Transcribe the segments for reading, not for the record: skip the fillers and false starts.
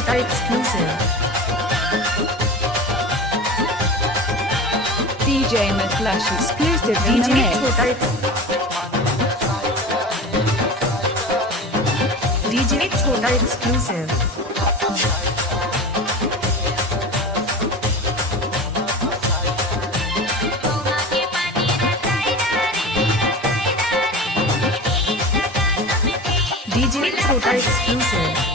छोटा exclusive. DJ Mithlash exclusive in the DJ mix. छोटा DJ छोटा exclusive. DJ छोटा exclusive.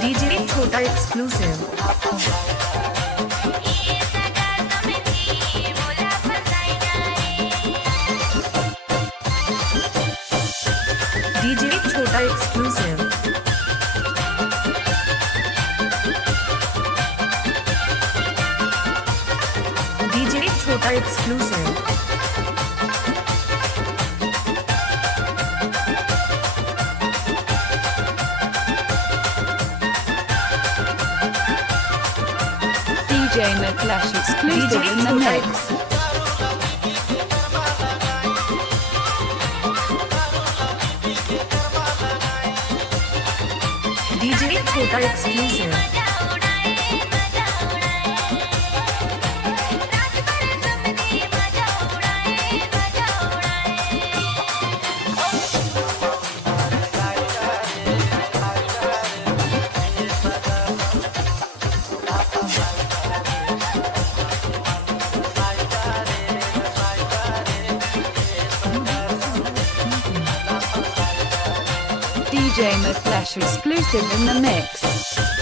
DJ छोटा exclusive. DJ छोटा exclusive. DJ छोटा exclusive. DJ Mithlash exclusive DJ in the छोटा mix. DJ छोटा exclusive. DJ Mithlash exclusive in the mix.